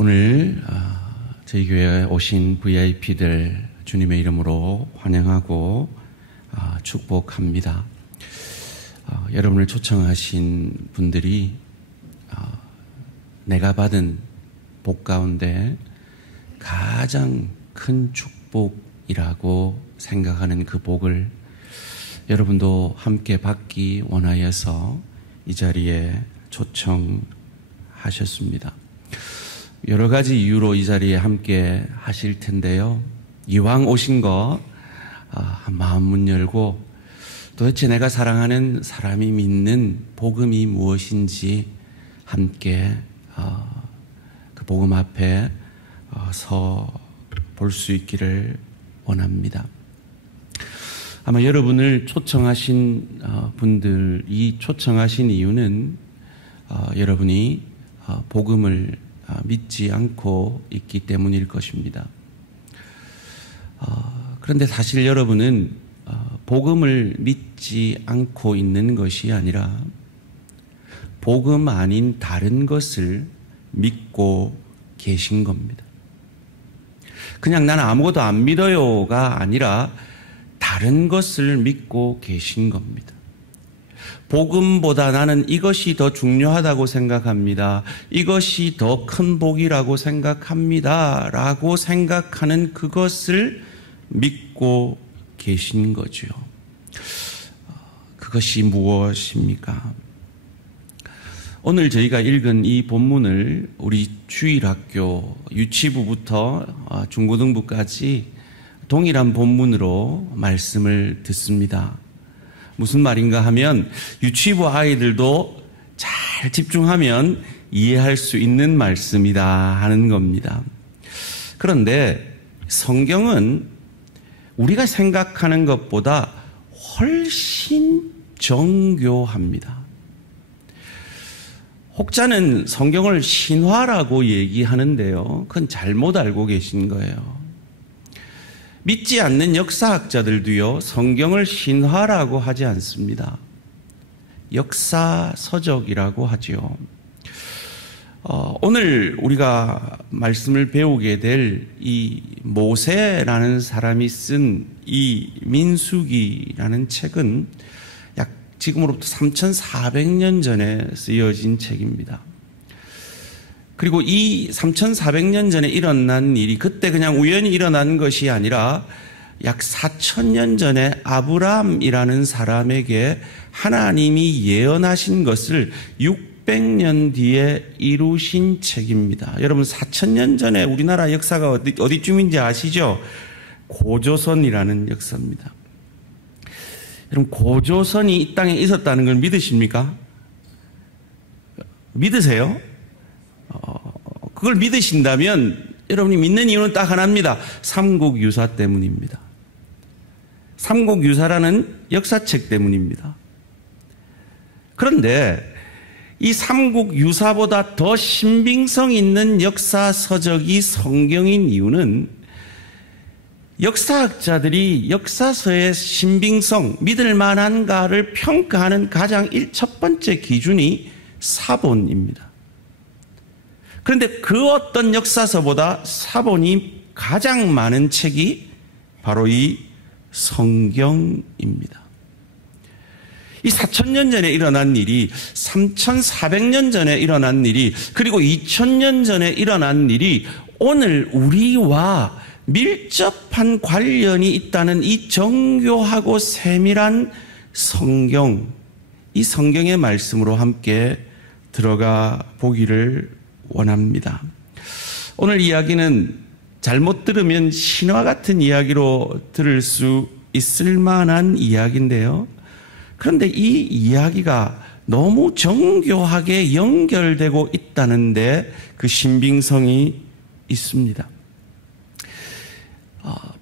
오늘 저희 교회에 오신 VIP들 주님의 이름으로 환영하고 축복합니다. 여러분을 초청하신 분들이 내가 받은 복 가운데 가장 큰 축복이라고 생각하는 그 복을 여러분도 함께 받기 원하여서 이 자리에 초청하셨습니다. 여러 가지 이유로 이 자리에 함께 하실 텐데요. 이왕 오신 거 마음 문 열고 도대체 내가 사랑하는 사람이 믿는 복음이 무엇인지 함께 그 복음 앞에 서 볼 수 있기를 원합니다. 아마 여러분을 초청하신 분들이 초청하신 이유는 여러분이 복음을 믿지 않고 있기 때문일 것입니다. 그런데 사실 여러분은 복음을 믿지 않고 있는 것이 아니라 복음 아닌 다른 것을 믿고 계신 겁니다. 그냥 나는 아무것도 안 믿어요가 아니라 다른 것을 믿고 계신 겁니다. 복음보다 나는 이것이 더 중요하다고 생각합니다. 이것이 더 큰 복이라고 생각합니다. 라고 생각하는 그것을 믿고 계신 거죠. 그것이 무엇입니까? 오늘 저희가 읽은 이 본문을 우리 주일학교 유치부부터 중고등부까지 동일한 본문으로 말씀을 듣습니다. 무슨 말인가 하면 유치부 아이들도 잘 집중하면 이해할 수 있는 말씀이다 하는 겁니다. 그런데 성경은 우리가 생각하는 것보다 훨씬 정교합니다. 혹자는 성경을 신화라고 얘기하는데요. 그건 잘못 알고 계신 거예요. 믿지 않는 역사학자들도요, 성경을 신화라고 하지 않습니다. 역사서적이라고 하지요. 오늘 우리가 말씀을 배우게 될 이 모세라는 사람이 쓴 이 민수기라는 책은 약 지금으로부터 3,400년 전에 쓰여진 책입니다. 그리고 이 3,400년 전에 일어난 일이 그때 그냥 우연히 일어난 것이 아니라 약 4,000년 전에 아브라함이라는 사람에게 하나님이 예언하신 것을 600년 뒤에 이루신 책입니다. 여러분 4,000년 전에 우리나라 역사가 어디쯤인지 아시죠? 고조선이라는 역사입니다. 여러분 고조선이 이 땅에 있었다는 걸 믿으십니까? 믿으세요? 그걸 믿으신다면 여러분이 믿는 이유는 딱 하나입니다. 삼국유사 때문입니다. 삼국유사라는 역사책 때문입니다. 그런데 이 삼국유사보다 더 신빙성 있는 역사서적이 성경인 이유는 역사학자들이 역사서의 신빙성, 믿을 만한가를 평가하는 가장 첫 번째 기준이 사본입니다. 그런데 그 어떤 역사서보다 사본이 가장 많은 책이 바로 이 성경입니다. 이 4,000년 전에 일어난 일이 3,400년 전에 일어난 일이 그리고 2,000년 전에 일어난 일이 오늘 우리와 밀접한 관련이 있다는 이 정교하고 세밀한 성경, 이 성경의 말씀으로 함께 들어가 보기를 원합니다. 오늘 이야기는 잘못 들으면 신화 같은 이야기로 들을 수 있을 만한 이야기인데요. 그런데 이 이야기가 너무 정교하게 연결되고 있다는데 그 신빙성이 있습니다.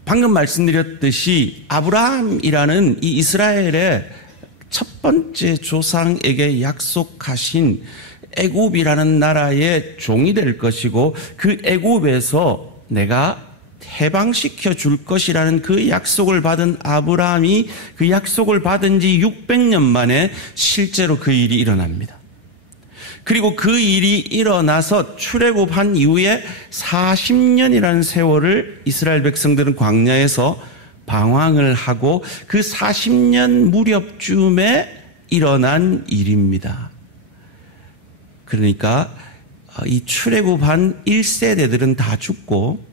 방금 말씀드렸듯이 아브라함이라는 이 이스라엘의 첫 번째 조상에게 약속하신 애굽이라는 나라의 종이 될 것이고 그 애굽에서 내가 해방시켜 줄 것이라는 그 약속을 받은 아브라함이 그 약속을 받은 지 600년 만에 실제로 그 일이 일어납니다. 그리고 그 일이 일어나서 출애굽한 이후에 40년이라는 세월을 이스라엘 백성들은 광야에서 방황을 하고 그 40년 무렵쯤에 일어난 일입니다. 그러니까 이 출애굽한 1세대들은 다 죽고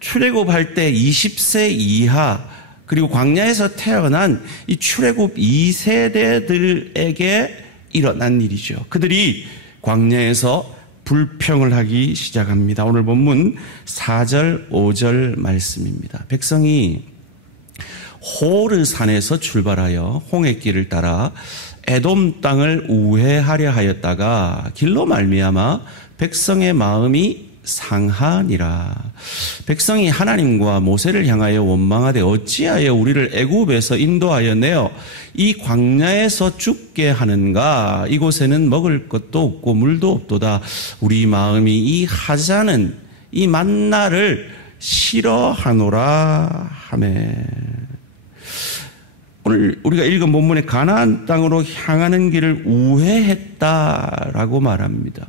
출애굽할 때 20세 이하 그리고 광야에서 태어난 이 출애굽 2세대들에게 일어난 일이죠. 그들이 광야에서 불평을 하기 시작합니다. 오늘 본문 4절 5절 말씀입니다. 백성이 호르산에서 출발하여 홍해길을 따라 에돔 땅을 우회하려 하였다가 길로 말미암아 백성의 마음이 상하니라. 백성이 하나님과 모세를 향하여 원망하되 어찌하여 우리를 애굽에서 인도하여 내어 이 광야에서 죽게 하는가. 이곳에는 먹을 것도 없고 물도 없도다. 우리 마음이 이 하자는 이 만나를 싫어하노라 하매. 오늘 우리가 읽은 본문의 가나안 땅으로 향하는 길을 우회했다라고 말합니다.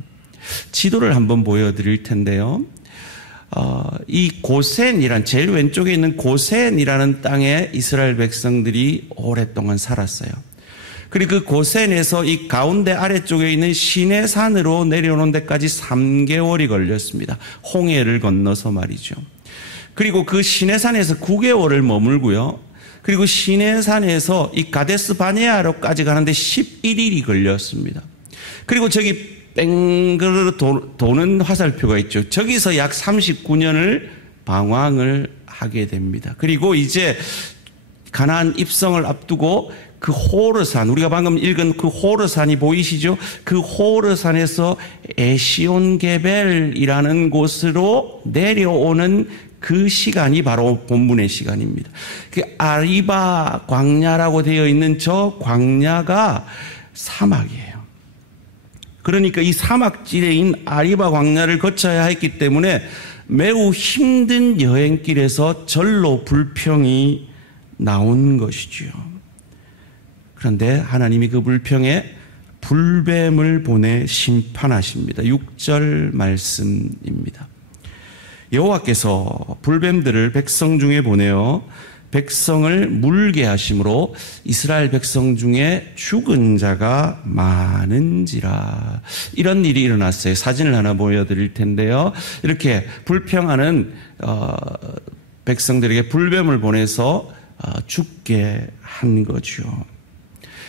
지도를 한번 보여드릴 텐데요. 이 고센이란 제일 왼쪽에 있는 고센이라는 땅에 이스라엘 백성들이 오랫동안 살았어요. 그리고 그 고센에서 이 가운데 아래쪽에 있는 시내산으로 내려오는 데까지 3개월이 걸렸습니다. 홍해를 건너서 말이죠. 그리고 그 시내산에서 9개월을 머물고요. 그리고 시내산에서 이 가데스 바네아로까지 가는데 11일이 걸렸습니다. 그리고 저기 뺑그르르 도는 화살표가 있죠. 저기서 약 39년을 방황을 하게 됩니다. 그리고 이제 가나안 입성을 앞두고 그 호르산, 우리가 방금 읽은 그 호르산이 보이시죠? 그 호르산에서 에시온게벨이라는 곳으로 내려오는 그 시간이 바로 본문의 시간입니다. 그 아리바 광야라고 되어 있는 저 광야가 사막이에요. 그러니까 이 사막지대인 아리바 광야를 거쳐야 했기 때문에 매우 힘든 여행길에서 절로 불평이 나온 것이지요. 그런데 하나님이 그 불평에 불뱀을 보내 심판하십니다. 6절 말씀입니다. 여호와께서 불뱀들을 백성 중에 보내어 백성을 물게 하심으로 이스라엘 백성 중에 죽은 자가 많은지라. 이런 일이 일어났어요. 사진을 하나 보여드릴 텐데요. 이렇게 불평하는 백성들에게 불뱀을 보내서 죽게 한 거죠.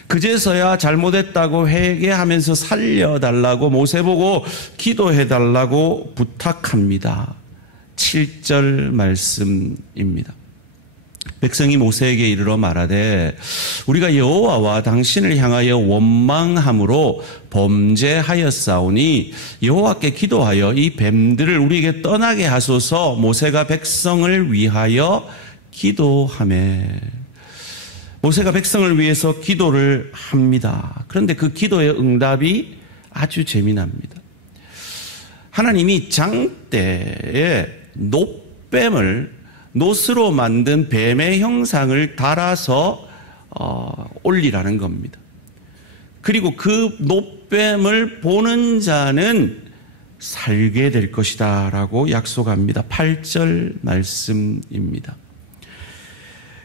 그제서야 잘못했다고 회개하면서 살려달라고 모세 보고 기도해달라고 부탁합니다. 7절 말씀입니다. 백성이 모세에게 이르러 말하되 우리가 여호와와 당신을 향하여 원망함으로 범죄하였사오니 여호와께 기도하여 이 뱀들을 우리에게 떠나게 하소서. 모세가 백성을 위하여 기도하매. 모세가 백성을 위해서 기도를 합니다. 그런데 그 기도의 응답이 아주 재미납니다. 하나님이 장대에 놋뱀을 놋으로 만든 뱀의 형상을 달아서 올리라는 겁니다. 그리고 그 놋뱀을 보는 자는 살게 될 것이다 라고 약속합니다. 8절 말씀입니다.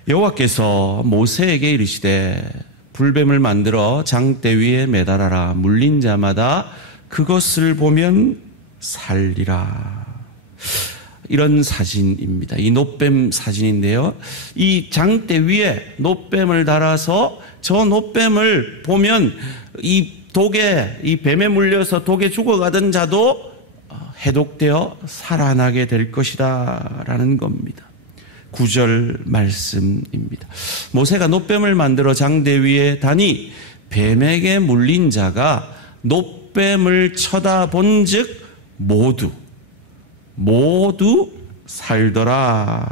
여호와께서 모세에게 이르시되 불뱀을 만들어 장대 위에 매달아라. 물린 자마다 그것을 보면 살리라. 이런 사진입니다. 이 놋뱀 사진인데요. 이 장대 위에 놋뱀을 달아서 저 놋뱀을 보면 이 독에, 이 뱀에 물려서 독에 죽어가던 자도 해독되어 살아나게 될 것이다 라는 겁니다. 9절 말씀입니다. 모세가 놋뱀을 만들어 장대 위에 다니 뱀에게 물린 자가 놋뱀을 쳐다본 즉 모두 살더라.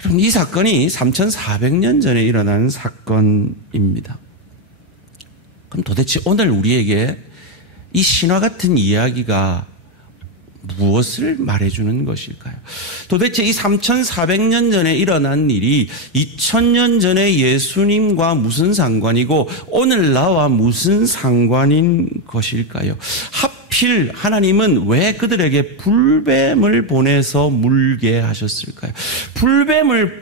여러분, 이 사건이 3400년 전에 일어난 사건입니다. 그럼 도대체 오늘 우리에게 이 신화 같은 이야기가 무엇을 말해주는 것일까요? 도대체 이 3400년 전에 일어난 일이 2000년 전에 예수님과 무슨 상관이고 오늘 나와 무슨 상관인 것일까요? 하필 하나님은 왜 그들에게 불뱀을 보내서 물게 하셨을까요? 불뱀에게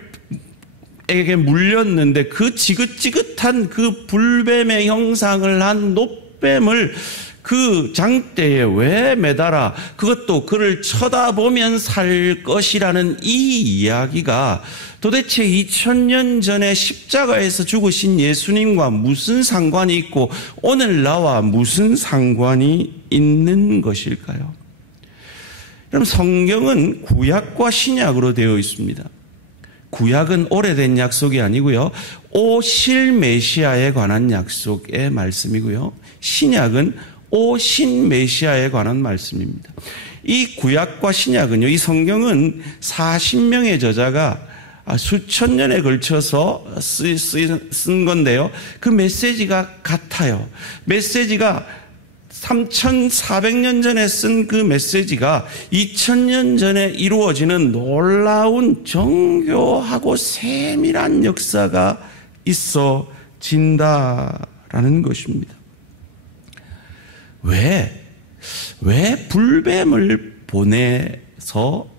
물렸는데 그 지긋지긋한 그 불뱀의 형상을 한 놋뱀을 그 장대에 왜 매달아 그것도 그를 쳐다보면 살 것이라는 이 이야기가 도대체 2000년 전에 십자가에서 죽으신 예수님과 무슨 상관이 있고 오늘 나와 무슨 상관이 있는 것일까요? 그럼 성경은 구약과 신약으로 되어 있습니다. 구약은 오래된 약속이 아니고요. 오실 메시아에 관한 약속의 말씀이고요. 신약은 오신 메시아에 관한 말씀입니다. 이 구약과 신약은요, 이 성경은 40명의 저자가 수천 년에 걸쳐서 쓴 건데요. 그 메시지가 같아요. 메시지가 3400년 전에 쓴 그 메시지가 2000년 전에 이루어지는 놀라운 정교하고 세밀한 역사가 있어진다라는 것입니다. 왜 불뱀을 보내서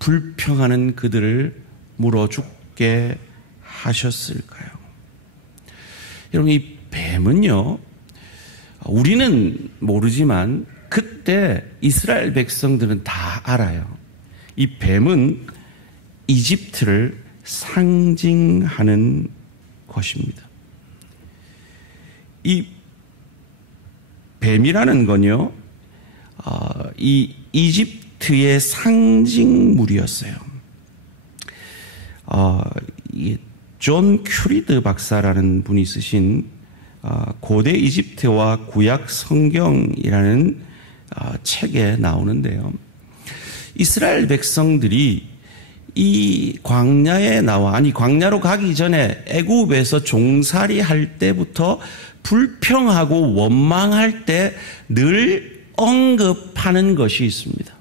불평하는 그들을 물어 죽게 하셨을까요? 여러분, 이 뱀은요, 우리는 모르지만 그때 이스라엘 백성들은 다 알아요. 이 뱀은 이집트를 상징하는 것입니다. 이 뱀이라는 건요, 이 이집트의 상징물이었어요. 존 큐리드 박사라는 분이 쓰신 고대 이집트와 구약 성경이라는 책에 나오는데요. 이스라엘 백성들이 이 광야에 광야로 가기 전에 애굽에서 종살이 할 때부터 불평하고 원망할 때 늘 언급하는 것이 있습니다.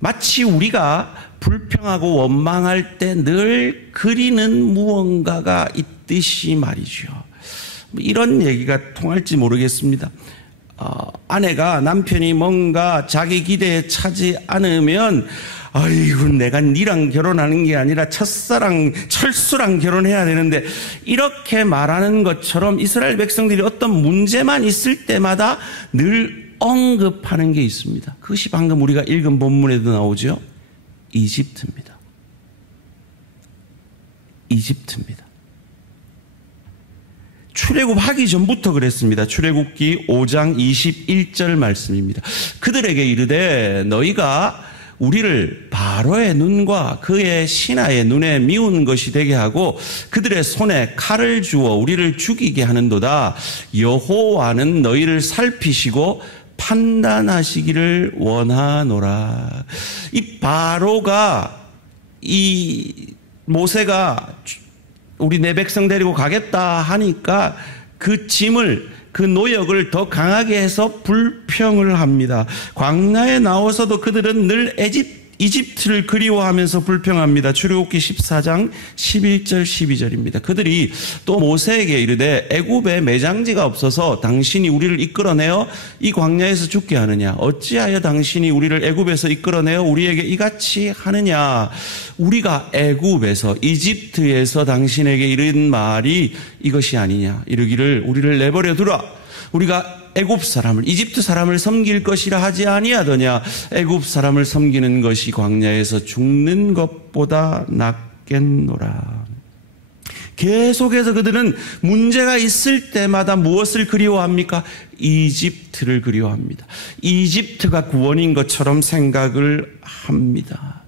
마치 우리가 불평하고 원망할 때 늘 그리는 무언가가 있듯이 말이죠. 이런 얘기가 통할지 모르겠습니다. 아내가 남편이 뭔가 자기 기대에 차지 않으면 아이고 내가 니랑 결혼하는 게 아니라 첫사랑 철수랑 결혼해야 되는데 이렇게 말하는 것처럼 이스라엘 백성들이 어떤 문제만 있을 때마다 늘 언급하는 게 있습니다. 그것이 방금 우리가 읽은 본문에도 나오죠. 이집트입니다. 이집트입니다. 출애굽하기 전부터 그랬습니다. 출애굽기 5장 21절 말씀입니다. 그들에게 이르되 너희가 우리를 바로의 눈과 그의 신하의 눈에 미운 것이 되게 하고 그들의 손에 칼을 주어 우리를 죽이게 하는도다. 여호와는 너희를 살피시고 판단하시기를 원하노라. 이 바로가 이 모세가 우리 내 백성 데리고 가겠다 하니까 그 짐을 그 노역을 더 강하게 해서 불평을 합니다. 광야에 나와서도 그들은 늘 이집트를 그리워하면서 불평합니다. 출애굽기 14장 11절 12절입니다. 그들이 또 모세에게 이르되 애굽에 매장지가 없어서 당신이 우리를 이끌어내어 이 광야에서 죽게 하느냐? 어찌하여 당신이 우리를 애굽에서 이끌어내어 우리에게 이같이 하느냐? 우리가 애굽에서 이집트에서 당신에게 이른 말이 이것이 아니냐? 이르기를 우리를 내버려 두라. 우리가 애굽 사람을 이집트 사람을 섬길 것이라 하지 아니하더냐. 애굽 사람을 섬기는 것이 광야에서 죽는 것보다 낫겠노라. 계속해서 그들은 문제가 있을 때마다 무엇을 그리워합니까? 이집트를 그리워합니다. 이집트가 구원인 것처럼 생각을 합니다.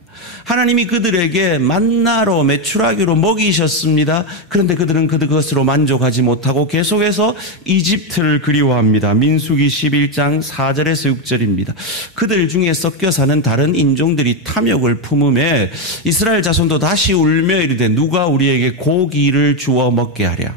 하나님이 그들에게 만나로 메추라기로 먹이셨습니다. 그런데 그들은 그것으로 만족하지 못하고 계속해서 이집트를 그리워합니다. 민수기 11장 4절에서 6절입니다. 그들 중에 섞여 사는 다른 인종들이 탐욕을 품음에 이스라엘 자손도 다시 울며 이르되 누가 우리에게 고기를 주어 먹게 하랴.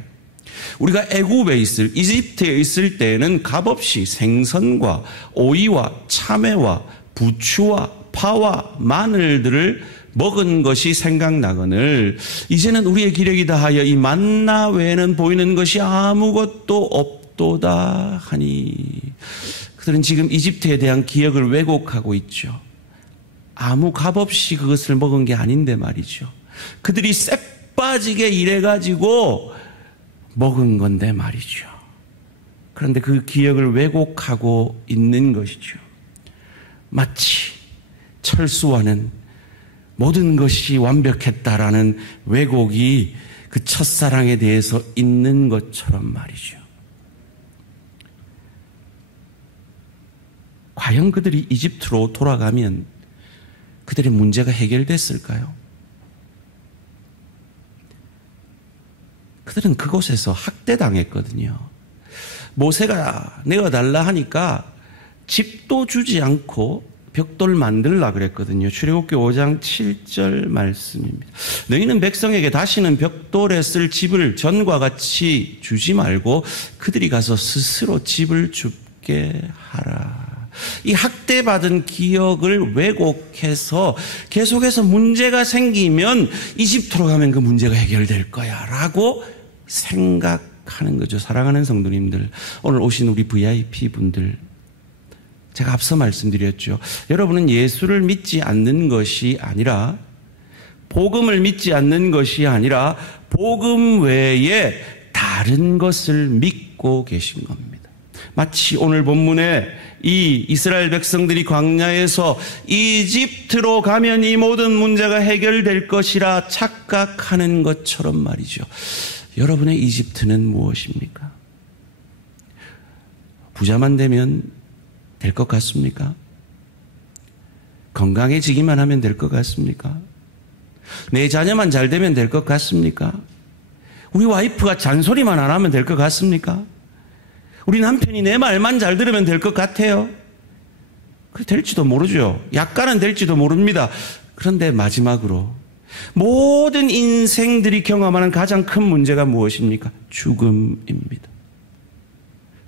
우리가 애굽에 이집트에 있을 때에는 값없이 생선과 오이와 참외와 부추와 파와 마늘들을 먹은 것이 생각나거늘 이제는 우리의 기력이 다하여 이 만나 외에는 보이는 것이 아무것도 없도다 하니. 그들은 지금 이집트에 대한 기억을 왜곡하고 있죠. 아무 값없이 그것을 먹은 게 아닌데 말이죠. 그들이 쎄빠지게 일해가지고 먹은 건데 말이죠. 그런데 그 기억을 왜곡하고 있는 것이죠. 마치 철수와는 모든 것이 완벽했다라는 왜곡이 그 첫사랑에 대해서 있는 것처럼 말이죠. 과연 그들이 이집트로 돌아가면 그들의 문제가 해결됐을까요? 그들은 그곳에서 학대당했거든요. 모세가 내어달라 하니까 집도 주지 않고 벽돌 만들라 그랬거든요. 출애굽기 5장 7절 말씀입니다. 너희는 백성에게 다시는 벽돌에 쓸 집을 전과 같이 주지 말고 그들이 가서 스스로 집을 줍게 하라. 이 학대받은 기억을 왜곡해서 계속해서 문제가 생기면 이집트로 가면 그 문제가 해결될 거야 라고 생각하는 거죠. 사랑하는 성도님들, 오늘 오신 우리 VIP 분들, 제가 앞서 말씀드렸죠. 여러분은 예수를 믿지 않는 것이 아니라, 복음을 믿지 않는 것이 아니라 복음 외에 다른 것을 믿고 계신 겁니다. 마치 오늘 본문에 이 이스라엘 백성들이 광야에서 이집트로 가면 이 모든 문제가 해결될 것이라 착각하는 것처럼 말이죠. 여러분의 이집트는 무엇입니까? 부자만 되면 될 것 같습니까? 건강해지기만 하면 될 것 같습니까? 내 자녀만 잘 되면 될 것 같습니까? 우리 와이프가 잔소리만 안 하면 될 것 같습니까? 우리 남편이 내 말만 잘 들으면 될 것 같아요. 될지도 모르죠. 약간은 될지도 모릅니다. 그런데 마지막으로 모든 인생들이 경험하는 가장 큰 문제가 무엇입니까? 죽음입니다.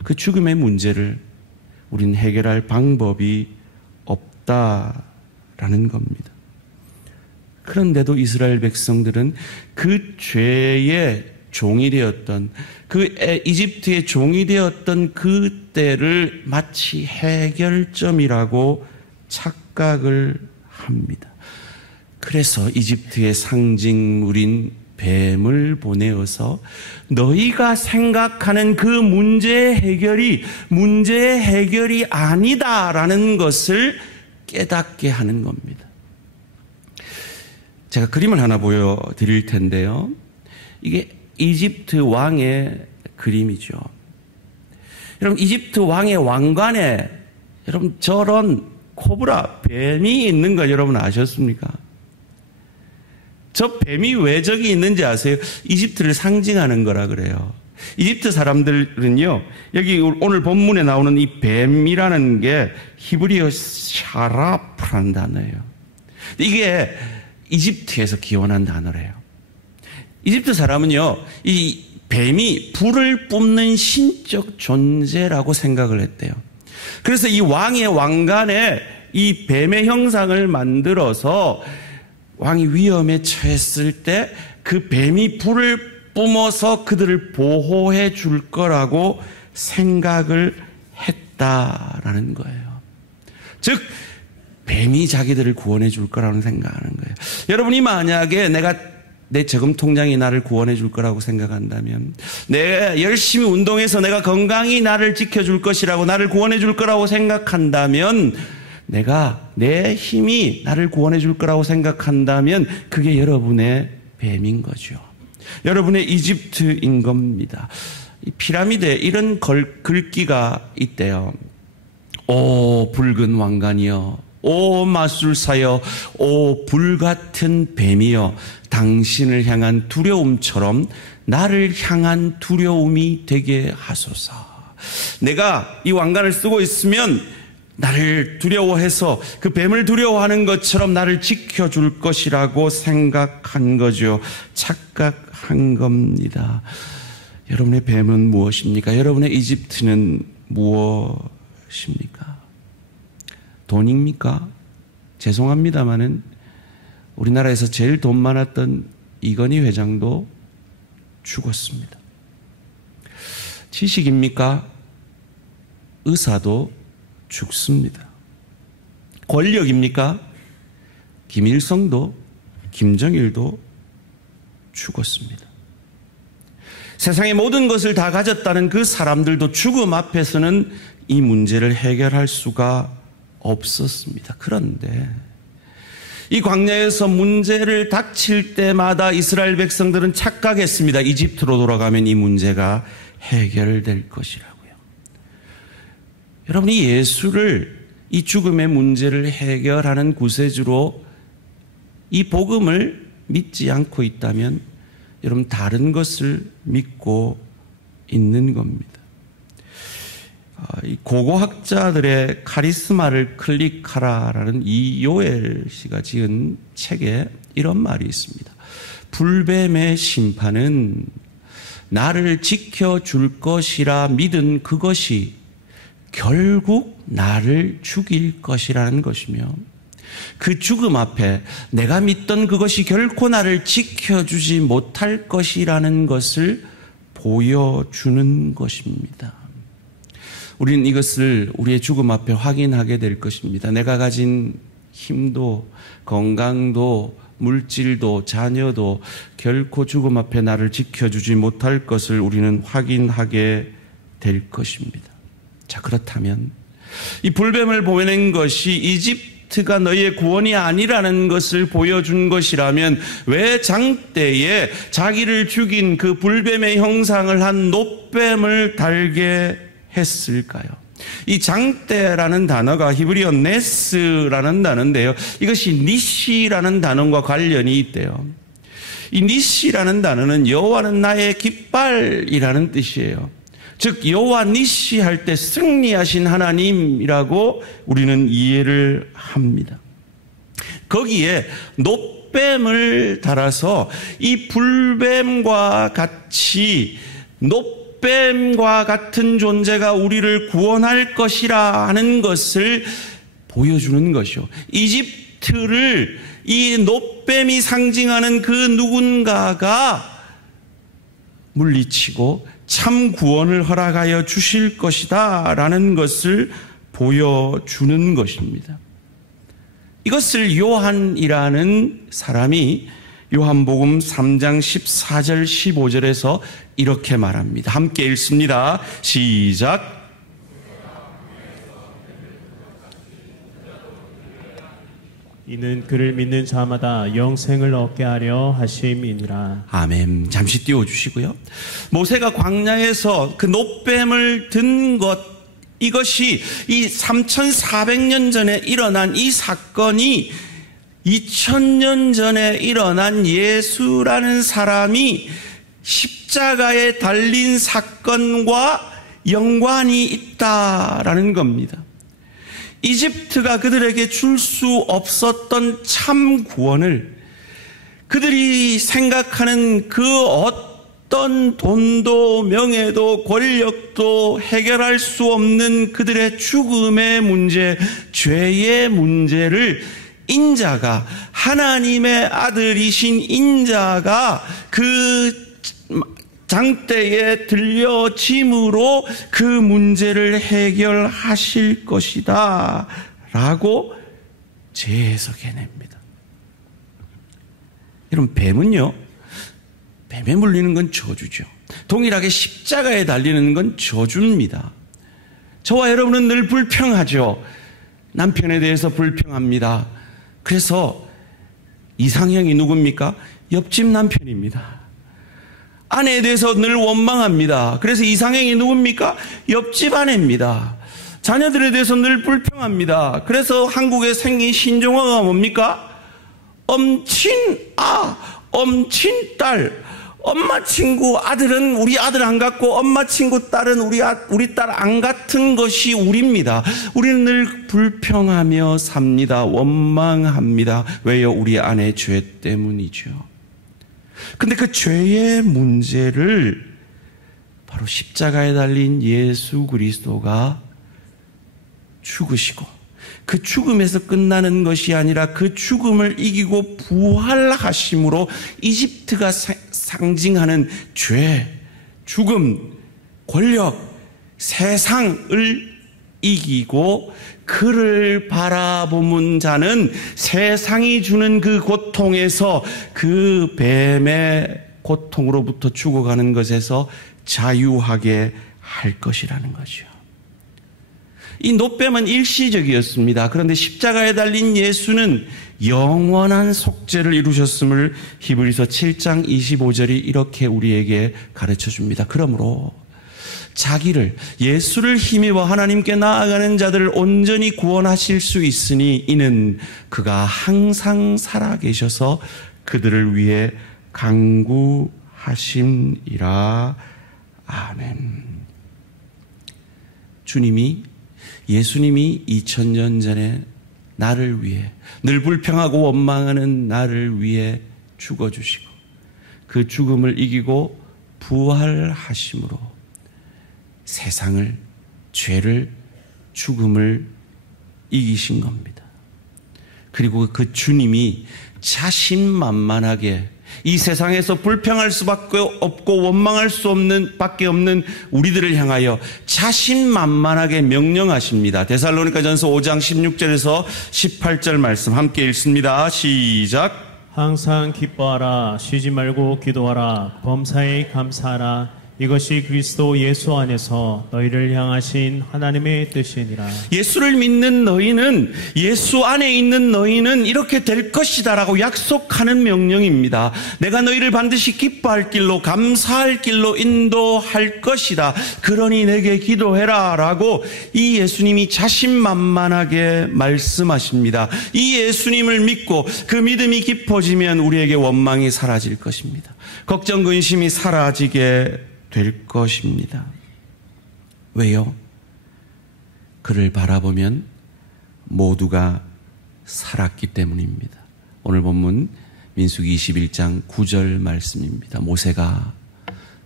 그 죽음의 문제를 우리는 해결할 방법이 없다라는 겁니다. 그런데도 이스라엘 백성들은 그 죄의 종이 되었던, 그 이집트의 종이 되었던 그 때를 마치 해결점이라고 착각을 합니다. 그래서 이집트의 상징물인 뱀을 보내어서 너희가 생각하는 그 문제의 해결이 아니다라는 것을 깨닫게 하는 겁니다. 제가 그림을 하나 보여드릴 텐데요. 이게 이집트 왕의 그림이죠. 여러분, 이집트 왕의 왕관에 여러분 저런 코브라, 뱀이 있는 거 여러분 아셨습니까? 저 뱀이 왜 저기 있는지 아세요? 이집트를 상징하는 거라 그래요. 이집트 사람들은요, 여기 오늘 본문에 나오는 이 뱀이라는 게 히브리어 샤라프라는 단어예요. 이게 이집트에서 기원한 단어래요. 이집트 사람은요, 이 뱀이 불을 뿜는 신적 존재라고 생각을 했대요. 그래서 이 왕의 왕관에 이 뱀의 형상을 만들어서 왕이 위험에 처했을 때 그 뱀이 불을 뿜어서 그들을 보호해 줄 거라고 생각을 했다라는 거예요. 즉, 뱀이 자기들을 구원해 줄 거라고 생각하는 거예요. 여러분이 만약에 내 저금 통장이 나를 구원해 줄 거라고 생각한다면, 내가 열심히 운동해서 내가 건강히 나를 지켜줄 것이라고, 나를 구원해 줄 거라고 생각한다면, 내 힘이 나를 구원해 줄 거라고 생각한다면 그게 여러분의 뱀인 거죠. 여러분의 이집트인 겁니다. 이 피라미드에 이런 글귀가 있대요. 오 붉은 왕관이여, 오 마술사여, 오 불같은 뱀이여, 당신을 향한 두려움처럼 나를 향한 두려움이 되게 하소서. 내가 이 왕관을 쓰고 있으면 나를 두려워해서 그 뱀을 두려워하는 것처럼 나를 지켜줄 것이라고 생각한 거죠. 착각한 겁니다. 여러분의 뱀은 무엇입니까? 여러분의 이집트는 무엇입니까? 돈입니까? 죄송합니다마는 우리나라에서 제일 돈 많았던 이건희 회장도 죽었습니다. 지식입니까? 의사도 죽습니다. 권력입니까? 김일성도 김정일도 죽었습니다. 세상의 모든 것을 다 가졌다는 그 사람들도 죽음 앞에서는 이 문제를 해결할 수가 없었습니다. 그런데 이 광야에서 문제를 닥칠 때마다 이스라엘 백성들은 착각했습니다. 이집트로 돌아가면 이 문제가 해결될 것이라고요. 여러분이 예수를 이 죽음의 문제를 해결하는 구세주로 이 복음을 믿지 않고 있다면 여러분 다른 것을 믿고 있는 겁니다. 이 고고학자들의 카리스마를 클릭하라라는 이요엘 씨가 지은 책에 이런 말이 있습니다. 불뱀의 심판은 나를 지켜줄 것이라 믿은 그것이 결국 나를 죽일 것이라는 것이며 그 죽음 앞에 내가 믿던 그것이 결코 나를 지켜주지 못할 것이라는 것을 보여주는 것입니다. 우리는 이것을 우리의 죽음 앞에 확인하게 될 것입니다. 내가 가진 힘도 건강도 물질도 자녀도 결코 죽음 앞에 나를 지켜주지 못할 것을 우리는 확인하게 될 것입니다. 자, 그렇다면 이 불뱀을 보낸 것이 이집트가 너희의 구원이 아니라는 것을 보여준 것이라면 왜 장대에 자기를 죽인 그 불뱀의 형상을 한 놋뱀을 달게 했을까요? 이 장대라는 단어가 히브리어 네스라는 단어인데요. 이것이 니시라는 단어와 관련이 있대요. 이 니시라는 단어는 여호와는 나의 깃발이라는 뜻이에요. 즉 여호와 니시 할 때 승리하신 하나님이라고 우리는 이해를 합니다. 거기에 놋뱀을 달아서 이 불뱀과 같이 놋뱀과 같은 존재가 우리를 구원할 것이라 하는 것을 보여주는 것이요. 이집트를 이 놋뱀이 상징하는 그 누군가가 물리치고 참 구원을 허락하여 주실 것이다 라는 것을 보여주는 것입니다. 이것을 요한이라는 사람이 요한복음 3장 14절 15절에서 이렇게 말합니다. 함께 읽습니다. 시작. 이는 그를 믿는 자마다 영생을 얻게 하려 하심이니라. 아멘. 잠시 띄워주시고요. 모세가 광야에서 그 놋뱀을 든 것, 이것이 이 3400년 전에 일어난 이 사건이 2000년 전에 일어난 예수라는 사람이 십자가에 달린 사건과 연관이 있다라는 겁니다. 이집트가 그들에게 줄 수 없었던 참 구원을 그들이 생각하는 그 어떤 돈도 명예도 권력도 해결할 수 없는 그들의 죽음의 문제, 죄의 문제를 인자가, 하나님의 아들이신 인자가 그 장대에 들려짐으로 그 문제를 해결하실 것이다 라고 재해석해냅니다. 여러분, 뱀은요, 뱀에 물리는 건 저주죠. 동일하게 십자가에 달리는 건 저주입니다. 저와 여러분은 늘 불평하죠. 남편에 대해서 불평합니다. 그래서 이상형이 누굽니까? 옆집 남편입니다. 아내에 대해서 늘 원망합니다. 그래서 이상형이 누굽니까? 옆집 아내입니다. 자녀들에 대해서 늘 불평합니다. 그래서 한국에 생긴 신종어가 뭡니까? 엄친아, 엄친딸. 엄마 친구 아들은 우리 아들 안 같고 엄마 친구 딸은 우리 딸 안 같은 것이 우리입니다. 우리는 늘 불평하며 삽니다. 원망합니다. 왜요? 우리 아내 죄 때문이죠. 근데 그 죄의 문제를 바로 십자가에 달린 예수 그리스도가 죽으시고 그 죽음에서 끝나는 것이 아니라 그 죽음을 이기고 부활하심으로 이집트가 상징하는 죄, 죽음, 권력, 세상을 이기고 그를 바라보는 자는 세상이 주는 그 고통에서, 그 뱀의 고통으로부터 죽어가는 것에서 자유하게 할 것이라는 거죠. 이 노뱀은 일시적이었습니다. 그런데 십자가에 달린 예수는 영원한 속죄를 이루셨음을 히브리서 7장 25절이 이렇게 우리에게 가르쳐 줍니다. 그러므로 자기를, 예수를 힘입어 하나님께 나아가는 자들을 온전히 구원하실 수 있으니 이는 그가 항상 살아계셔서 그들을 위해 간구하심이라. 아멘. 예수님이 2000년 전에 나를 위해, 늘 불평하고 원망하는 나를 위해 죽어주시고 그 죽음을 이기고 부활하심으로 세상을, 죄를, 죽음을 이기신 겁니다. 그리고 그 주님이 자신만만하게 이 세상에서 불평할 수밖에 없고 원망할 수 없는 밖에 없는 우리들을 향하여 자신만만하게 명령하십니다. 데살로니가전서 5장 16절에서 18절 말씀 함께 읽습니다. 시작. 항상 기뻐하라. 쉬지 말고 기도하라. 범사에 감사하라. 이것이 그리스도 예수 안에서 너희를 향하신 하나님의 뜻이니라. 예수를 믿는 너희는, 예수 안에 있는 너희는 이렇게 될 것이다라고 약속하는 명령입니다. 내가 너희를 반드시 기뻐할 길로, 감사할 길로 인도할 것이다. 그러니 내게 기도해라 라고 이 예수님이 자신만만하게 말씀하십니다. 이 예수님을 믿고 그 믿음이 깊어지면 우리에게 원망이 사라질 것입니다. 걱정, 근심이 사라지게 될 것입니다. 왜요? 그를 바라보면 모두가 살았기 때문입니다. 오늘 본문 민수기 21장 9절 말씀입니다. 모세가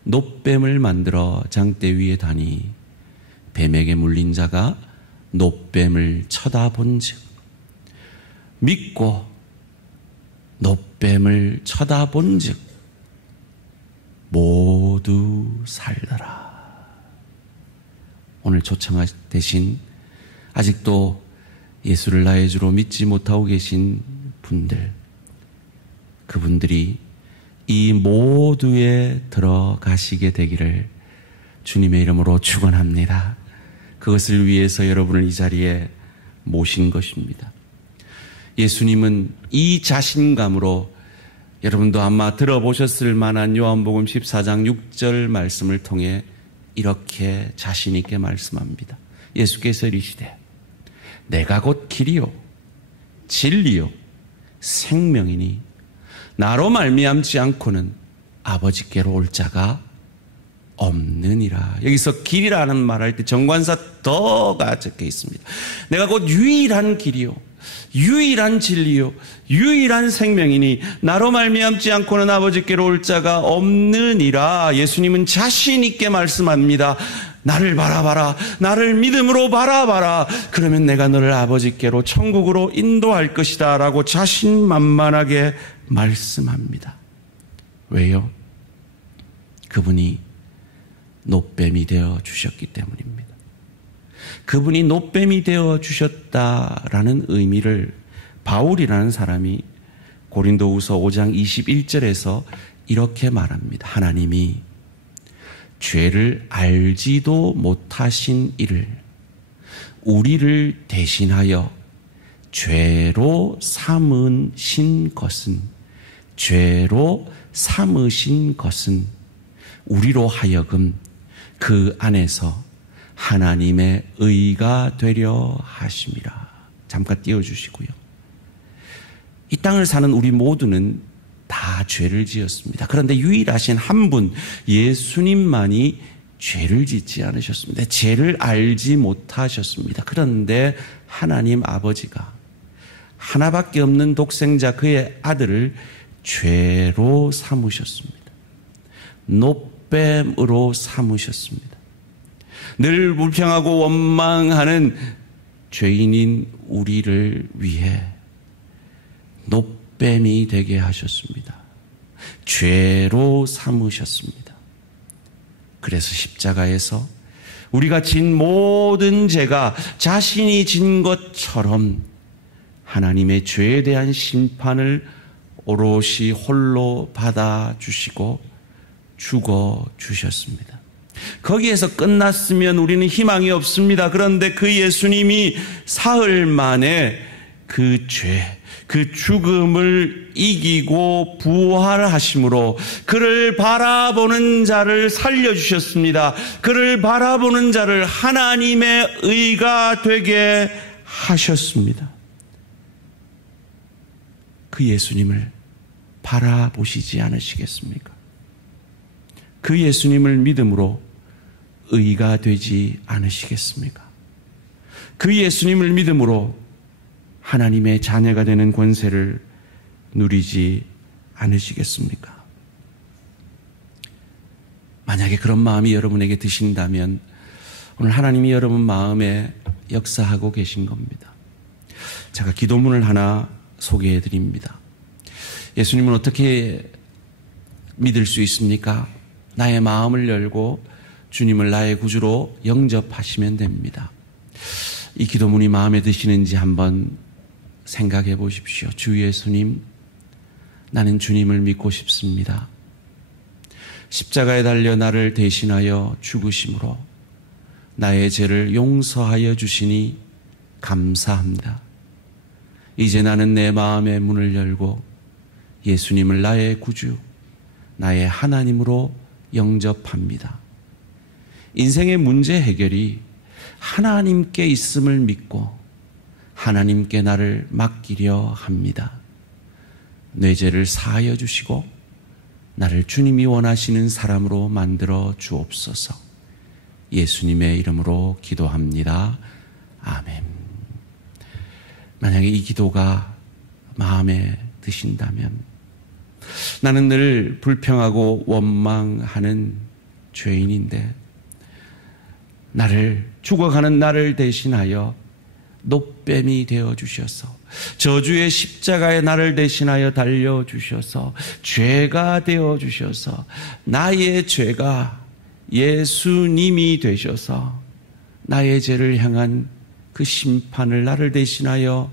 놋뱀을 만들어 장대 위에 다니 뱀에게 물린 자가 놋뱀을 쳐다본즉, 믿고 놋뱀을 쳐다본즉 모두 살더라. 오늘 초청되신, 아직도 예수를 나의 주로 믿지 못하고 계신 분들, 그분들이 이 모두에 들어가시게 되기를 주님의 이름으로 축원합니다. 그것을 위해서 여러분을 이 자리에 모신 것입니다. 예수님은 이 자신감으로, 여러분도 아마 들어보셨을 만한 요한복음 14장 6절 말씀을 통해 이렇게 자신 있게 말씀합니다. 예수께서 이르시되 내가 곧 길이요 진리요 생명이니 나로 말미암지 않고는 아버지께로 올 자가 없느니라. 여기서 길이라는 말할 때 정관사 더가 적혀 있습니다. 내가 곧 유일한 길이요 유일한 진리요 유일한 생명이니 나로 말미암지 않고는 아버지께로 올 자가 없느니라. 예수님은 자신 있게 말씀합니다. 나를 바라봐라. 나를 믿음으로 바라봐라. 그러면 내가 너를 아버지께로 천국으로 인도할 것이다 라고 자신만만하게 말씀합니다. 왜요? 그분이 놋뱀이 되어 주셨기 때문입니다. 그분이 놋뱀이 되어 주셨다라는 의미를 바울이라는 사람이 고린도후서 5장 21절에서 이렇게 말합니다. 하나님이 죄를 알지도 못하신 이를 우리를 대신하여 죄로 삼으신 것은 우리로 하여금 그 안에서 하나님의 의가 되려 하심이라. 잠깐 띄워주시고요. 이 땅을 사는 우리 모두는 다 죄를 지었습니다. 그런데 유일하신 한 분, 예수님만이 죄를 짓지 않으셨습니다. 죄를 알지 못하셨습니다. 그런데 하나님 아버지가 하나밖에 없는 독생자 그의 아들을 죄로 삼으셨습니다. 놋뱀으로 삼으셨습니다. 늘 불평하고 원망하는 죄인인 우리를 위해 노뱀이 되게 하셨습니다. 죄로 삼으셨습니다. 그래서 십자가에서 우리가 진 모든 죄가 자신이 진 것처럼 하나님의 죄에 대한 심판을 오롯이 홀로 받아주시고 죽어주셨습니다. 거기에서 끝났으면 우리는 희망이 없습니다. 그런데 그 예수님이 사흘 만에 그 죄, 그 죽음을 이기고 부활하심으로 그를 바라보는 자를 살려주셨습니다. 그를 바라보는 자를 하나님의 의가 되게 하셨습니다. 그 예수님을 바라보시지 않으시겠습니까? 그 예수님을 믿음으로 의가 되지 않으시겠습니까? 그 예수님을 믿음으로 하나님의 자녀가 되는 권세를 누리지 않으시겠습니까? 만약에 그런 마음이 여러분에게 드신다면 오늘 하나님이 여러분 마음에 역사하고 계신 겁니다. 제가 기도문을 하나 소개해 드립니다. 예수님은 어떻게 믿을 수 있습니까? 나의 마음을 열고 주님을 나의 구주로 영접하시면 됩니다. 이 기도문이 마음에 드시는지 한번 생각해 보십시오. 주 예수님, 나는 주님을 믿고 싶습니다. 십자가에 달려 나를 대신하여 죽으심으로 나의 죄를 용서하여 주시니 감사합니다. 이제 나는 내 마음의 문을 열고 예수님을 나의 구주, 나의 하나님으로 영접합니다. 인생의 문제 해결이 하나님께 있음을 믿고 하나님께 나를 맡기려 합니다. 내 죄를 사하여 주시고 나를 주님이 원하시는 사람으로 만들어 주옵소서. 예수님의 이름으로 기도합니다. 아멘. 만약에 이 기도가 마음에 드신다면 나는 늘 불평하고 원망하는 죄인인데 죽어가는 나를 대신하여 노뱀이 되어주셔서 저주의 십자가에 나를 대신하여 달려주셔서 죄가 되어주셔서 나의 죄가 예수님이 되셔서 나의 죄를 향한 그 심판을 나를 대신하여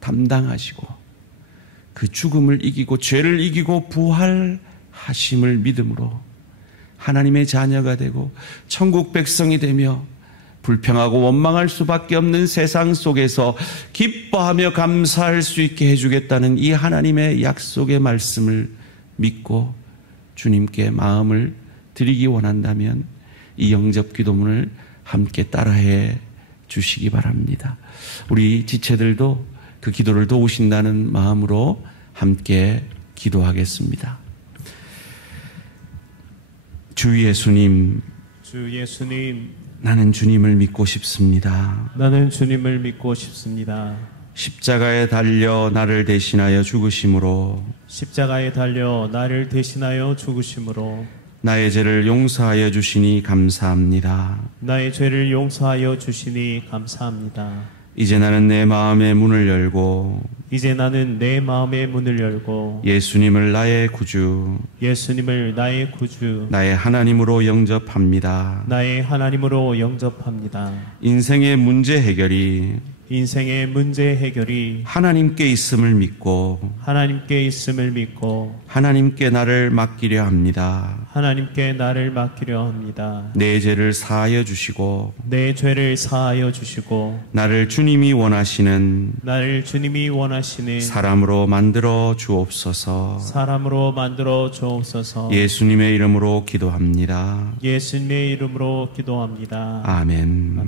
담당하시고 그 죽음을 이기고 죄를 이기고 부활하심을 믿음으로 하나님의 자녀가 되고 천국 백성이 되며 불평하고 원망할 수밖에 없는 세상 속에서 기뻐하며 감사할 수 있게 해주겠다는 이 하나님의 약속의 말씀을 믿고 주님께 마음을 드리기 원한다면 이 영접 기도문을 함께 따라해 주시기 바랍니다. 우리 지체들도 그 기도를 도우신다는 마음으로 함께 기도하겠습니다. 주 예수님, 나는 주님을 믿고 싶습니다. 나는 주님을 믿고 싶습니다. 십자가에 달려 나를 대신하여 죽으심으로 나의 죄를 용서하여 주시니 감사합니다. 이제 나는 내 마음의 문을 열고 예수님을 나의 구주, 나의 하나님으로 영접합니다. 인생의 문제 해결이 하나님께 있음을 믿고 하나님께 나를 맡기려 합니다. 내 죄를 사하여 주시고 나를 주님이 원하시는 사람으로 만들어 주옵소서. 예수님의 이름으로 기도합니다. 아멘.